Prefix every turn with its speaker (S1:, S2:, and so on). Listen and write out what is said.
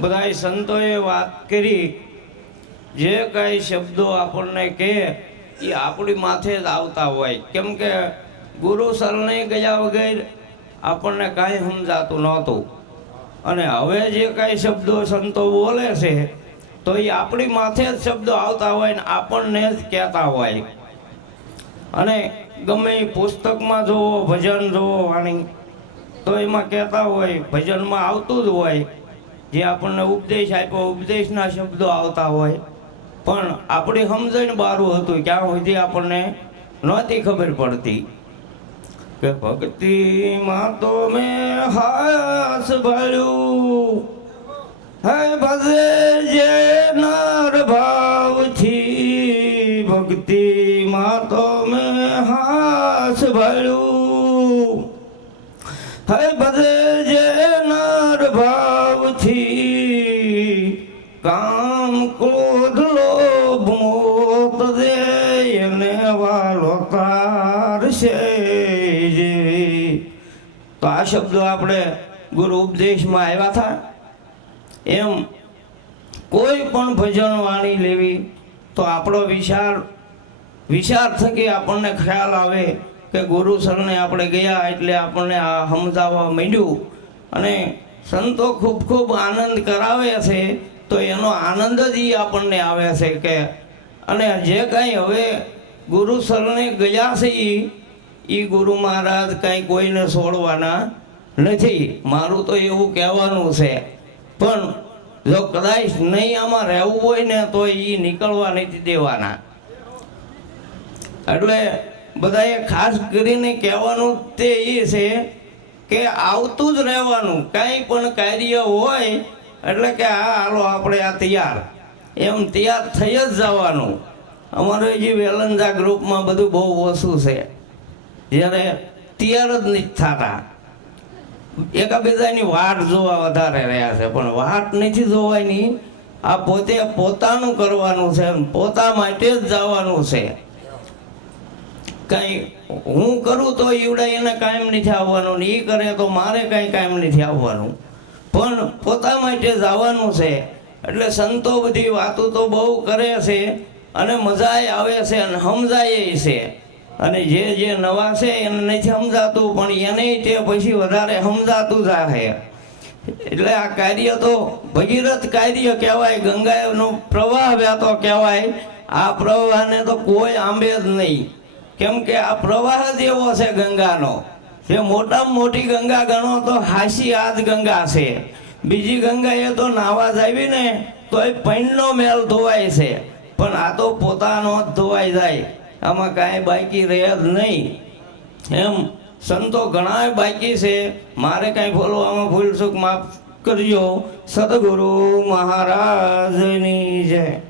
S1: બધાય સંતોએ વાત કરી. જે કાંઈ શબ્દો આપણને કહે, એ આપણી માથે જ આવતા હોય. કેમ કે ગુરુ શરણે ગયા વગર આપણને કાંઈ સમજાતું નહોતું. અને હવે જે કાંઈ શબ્દો સંતો બોલે છે, તો એ આપણી માથે જ શબ્દો આવતા હોય ને આપણને જ કહેતા હોય. અને ગમે એ પુસ્તકમાં જુઓ ભજન જોવો વાણી, તો એમાં કહેતા હોય, ભજનમાં આવતું જ હોય. જે આપણને ઉપદેશ આપ્યો, ઉપદેશના શબ્દો આવતા હોય. પણ આપણે સમજણ બારું હતું, ક્યાં સુધી આપણને નહોતી ખબર પડતી. કે ભક્તિમાં તો મેં ભર્યું. હે ભજે જે નર ભાવથી ભક્તિમાં તો મેં હાસ ભર્યું. હે ભજે ભાવથી કામ ક્રોધ, લોભ, મોત દે એને વાલો તારશે જે. તો આ શબ્દો આપણે ગુરુ ઉપદેશમાં આવ્યા હતા. એમ કોઈ પણ ભજન વાણી લેવી તો આપણો વિચાર વિચાર થકી આપણને ખ્યાલ આવે કે ગુરુ સરને આપણે ગયા એટલે આપણને આ સમજાવવા માંડ્યું. અને સંતો ખૂબ ખૂબ આનંદ કરાવે છે, તો એનો આનંદ જ એ આપણને આવે છે કે, અને જે કાંઈ હવે ગુરુ સરને ગયા છે એ એ ગુરુ મહારાજ કાંઈ કોઈને છોડવાના નથી. મારું તો એવું કહેવાનું છે, પણ જો કદાચ નહીં આમાં રહેવું હોય ને તો એ નીકળવા નથી દેવાના. એટલે બધાએ ખાસ કરીને કહેવાનું તે એ છે કે આવતું જ રહેવાનું, કાંઈ પણ કાર્ય હોય, એટલે કે હા, હાલો, આપણે આ તૈયાર. એમ તૈયાર થઈ જ જવાનું. અમારે જે વેલંજા ગ્રુપમાં બધું બહુ ઓછું છે. જ્યારે તૈયાર જ નથી થતા. એકાબીજાની વાટ જોવા વધારે રહ્યા છે, પણ વાટ નથી જોવાની. આ પોતે પોતાનું કરવાનું છે, પોતા માટે જ જવાનું છે. કઈ હું કરું તો ઈવડે એને કાયમ નથી આવવાનું ને એ કરે તો મારે કાંઈ કાયમ નથી આવવાનું. પણ પોતા માટે જવાનું છે, એટલે સંતો બધી વાતો તો બહુ કરે છે અને મજાય આવે છે અને સમજાય છે. અને જે જે નવા છે એને નથી સમજાતું, પણ એને તે પછી વધારે સમજાતું જાહે. એટલે આ કાર્ય તો ભગીરથ કાર્ય કહેવાય, ગંગાનો પ્રવાહ વ્યાતો કહેવાય. આ પ્રવાહને તો કોઈ આંબે જ નહીં. કેમ કે આ પ્રવાહ જ એવો છે ગંગાનો. જે મોટામાં મોટી ગંગા ગણો તો હાસી આદ ગંગા છે. બીજી ગંગા એ તો નાવા જાવી ને તો એ પૈણનો મેલ ધોવાય છે. પણ આ તો પોતાનો જ ધોવાઈ જાય. આમાં કાંઈ બાકી રહે જ નહીં. એમ સંતો ઘણા બાકી છે. મારે કાંઈ બોલવામાં ભૂલ, સુખ માફ કરજો. સદગુરુ મહારાજની જય.